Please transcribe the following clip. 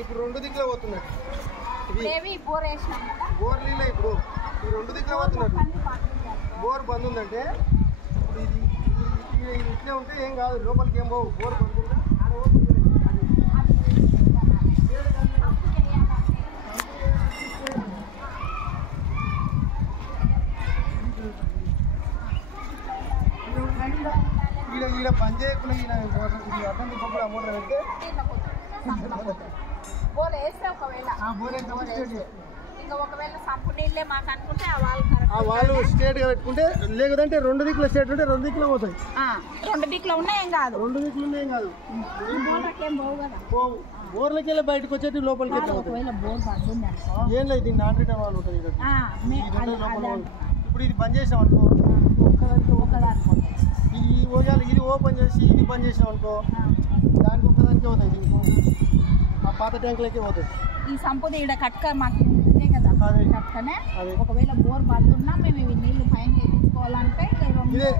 ఇప్పుడు రెండు దిక్కులో పోతున్నాయి బోర్ నీళ్ళ ఇప్పుడు ఈ రెండు దిక్కులో పోతున్నట్టు బోర్ బంద్ ఉందంటే ఇప్పుడు ఇది ఇట్లే ఉంటే ఏం కాదు లోపలికి ఏం పోవు బోర్ బంద్ ఉందా ఈడ బంద్ చేయకుండా ఈయన అర్థం కూడా మోటార్ పెడితే ఆ వాళ్ళు స్ట్రేట్ గా పెట్టుకుంటే లేదంటే రెండు దిక్కుల స్ట్రేట్ ఉంటే రెండు దిక్కులు పోతాయి రెండు దిక్కులు ఉన్నాయి ఏం కాదు రెండు దిక్కులు ఉన్నాయి ఏం కాదు పోవు బోర్లకి వెళ్ళి బయటకు వచ్చేది లోపలికి ఏం లేదు దీన్ని నాన్ రిటర్న్ వాళ్ళు ఉంటుంది ఇప్పుడు ఇది బంద్ చేసాం అనుకో ఇది ఓపెన్ చేసి ఇది బంద్ చేసాం అనుకో దానికి ఒక్కదానికే పోతాయి ఆ పాత ట్యాంకులకే పోతాయి ఈ సంపద ఈడ కట్క మాకు ఇదే కదా కట్కనే ఒకవేళ బోర్ పడుతున్నా మేము ఇవి నీళ్లు పైన తెచ్చుకోవాలంటే ఇదే